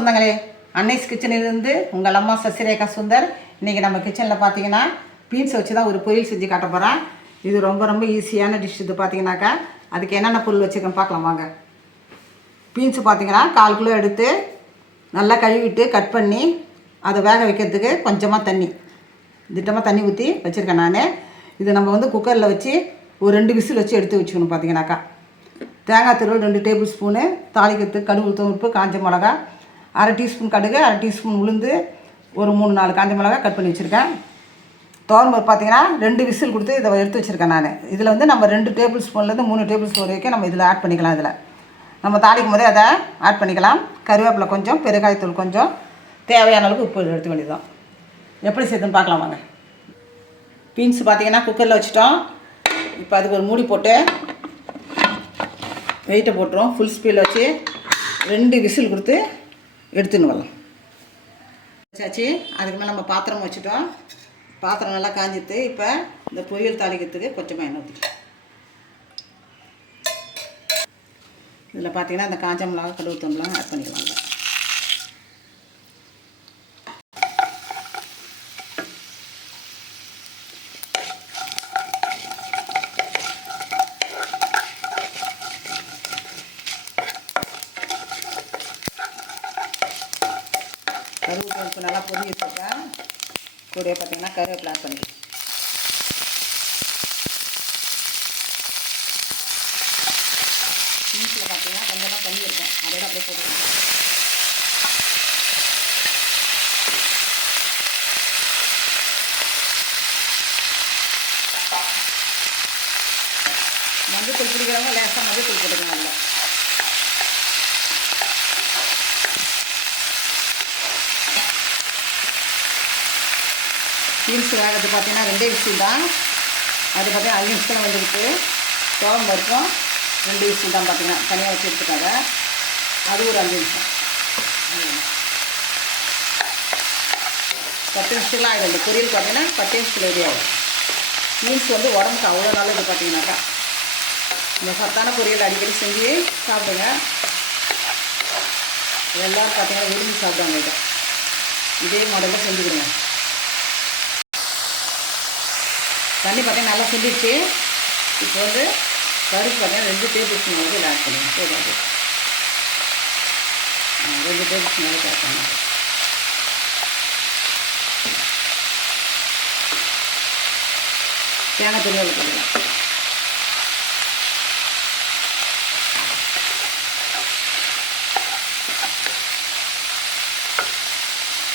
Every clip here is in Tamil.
சொந்தங்களே, அன்னைஸ் கிச்சனிலிருந்து உங்கள் அம்மா சசிரேகா சுந்தர். இன்றைக்கி நம்ம கிச்சனில் பார்த்தீங்கன்னா பீன்ஸ் வச்சு தான் ஒரு பொரியல் செஞ்சு காட்ட போகிறேன். இது ரொம்ப ரொம்ப ஈஸியான டிஷ். இது பார்த்தீங்கன்னாக்கா அதுக்கு என்னென்ன பொருள் வச்சுருக்கேன் பார்க்கலாம் வாங்க. பீன்ஸு பார்த்தீங்கன்னா 4 கிலோ எடுத்து நல்லா கழுவிட்டு கட் பண்ணி அதை வேக வைக்கிறதுக்கு கொஞ்சமாக திட்டமாக தண்ணி ஊற்றி வச்சுருக்கேன் நான். இது நம்ம வந்து குக்கரில் வச்சு ஒரு 2 விசில் வச்சு எடுத்து வச்சுக்கணும். பார்த்தீங்கன்னாக்கா தேங்காய் துருவல் 2 டேபிள் ஸ்பூனு, தாளிக்கிறதுக்கு கடுகு, உளுத்தம்பருப்பு, காஞ்ச மிளகா, 1/2 டீஸ்பூன் கடுகு, 1/2 டீஸ்பூன் உளுந்து, ஒரு 3-4 காஞ்ச மிளகா கட் பண்ணி வச்சுருக்கேன். துவரம்பருப்பு பார்த்தீங்கன்னா 2 விசில் கொடுத்து இதை எடுத்து வச்சுருக்கேன் நான். இதில் வந்து நம்ம 2 டேபிள் ஸ்பூன்லேருந்து 3 டேபிள் ஸ்பூன் வரைக்கும் நம்ம இதில் ஆட் பண்ணிக்கலாம். இதில் நம்ம தாளிக்கும் போதே அதை ஆட் பண்ணிக்கலாம். கருவேப்பிலை கொஞ்சம், பெருங்காயத்தூள் கொஞ்சம், தேவையான அளவுக்கு உப்பு எடுத்து வேண்டியதுதான். எப்படி செய்யுதுன்னு பார்க்கலாம் வாங்க. பீன்ஸ் பார்த்தீங்கன்னா குக்கரில் வச்சுட்டோம். இப்போ அதுக்கு ஒரு மூடி போட்டு வெயிட்டை போட்டுரும். ஃபுல் ஸ்பீடில் வச்சு 2 விசில் கொடுத்து எடுத்துன்னு வரலாம். வச்சாச்சு. அதுக்கு மேலே நம்ம பாத்திரம் வச்சுட்டோம். பாத்திரம் நல்லா காஞ்சிட்டு இப்போ இந்த பொரியல் தாளிக்கிறதுக்கு கொஞ்சமாக எண்ணெய் ஊற்றிக்கலாம். இதில் பார்த்தீங்கன்னா இந்த காஞ்ச மிளகா, கடுகு, தம்பலாம் ஆட் பண்ணிக்கலாங்க. கருவேப்பிலை நல்லா பொடி வச்சுருக்கேன். கூட பார்த்தீங்கன்னா கருவேப்பிலை ஆட் பண்ணிக்கலாம். மீன்ஸில் பார்த்தீங்கன்னா கொஞ்சமாக தண்ணி இருக்கும், அதோட அப்படியே போட்டுக்கலாம். மஞ்சள் பிடிக்கிறவங்க லேசாக மஞ்சள் போட்டுக்கலாம். அதில் பீன்ஸ் வேகிறது பார்த்தீங்கன்னா 2 விசில் தான். அது பார்த்தீங்கன்னா 5 நிமிஷம் வந்துருக்கு. துவரம்பருப்பும் 2 விசில் தான் பார்த்தீங்கன்னா தனியாக வச்சு எடுத்துக்காங்க. அது ஒரு 5 நிமிஷம். 10 நிமிஷம்லாம் ஆகிடும். இந்த பொரியல் பார்த்தீங்கன்னா 10 நிமிஷத்தில் ரெடி ஆகும். பீன்ஸ் வந்து உடம்புக்கு அவ்வளோ நல்லது. பார்த்தீங்கன்னாக்கா இந்த சத்தான பொரியல் அடிக்கடி செஞ்சு சாப்பிடுங்க. எல்லோரும் பார்த்தீங்கன்னா விரும்பி சாப்பிடுவாங்க. இதே மாடலில் செஞ்சுக்கிடுங்க. தண்ணி பார்த்தீங்கன்னா நல்லா செஞ்சிடுச்சு. இப்போ வந்து பருப்பு பார்த்தீங்கன்னா 2 டேபிள் ஸ்பூன் அளவுக்கு ஆட் பண்ணுங்க. போதும். 2 டேபிள் ஸ்பூன் அளவுக்கு ஆட் பண்ணுங்க. தேங்காய் துருவல் போடலாம்.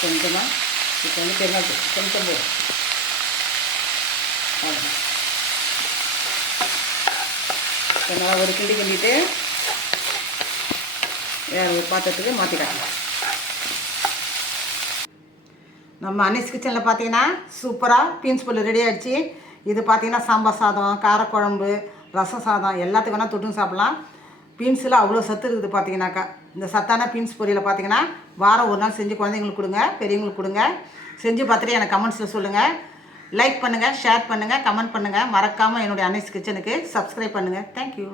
கொஞ்சமாக இப்போ வந்து பெருங்காய் கொஞ்சம் போதும். நல்லா ஒரு கிண்டிட்டு வேறு ஒரு பாத்திரத்துக்கு மாற்றிக்கலாம். நம்ம அன்னைஸ் கிச்சனில் பார்த்தீங்கன்னா சூப்பராக பீன்ஸ் பொரியல் ரெடி ஆகிடுச்சு. இது பார்த்தீங்கன்னா சாம்பார் சாதம், காரக்குழம்பு, ரசம் சாதம் எல்லாத்துக்கும் வேணால் தொட்டும் சாப்பிட்லாம். பீன்ஸில் அவ்வளோ சத்து இருக்குது. பார்த்தீங்கன்னாக்கா இந்த சத்தான பீன்ஸ் பொரியலை பார்த்தீங்கன்னா வாரம் ஒரு நாள் செஞ்சு குழந்தைங்களுக்கு கொடுங்க, பெரியவங்களுக்கு கொடுங்க. செஞ்சு பார்த்துட்டு எனக்கு கமெண்ட்ஸில் சொல்லுங்கள். லைக் பண்ணுங்கள், ஷேர் பண்ணுங்கள், கமெண்ட் பண்ணுங்கள். மறக்காமல் என்னுடைய அன்னைஸ் கிச்சனுக்கு சப்ஸ்கிரைப் பண்ணுங்கள். தேங்க்யூ.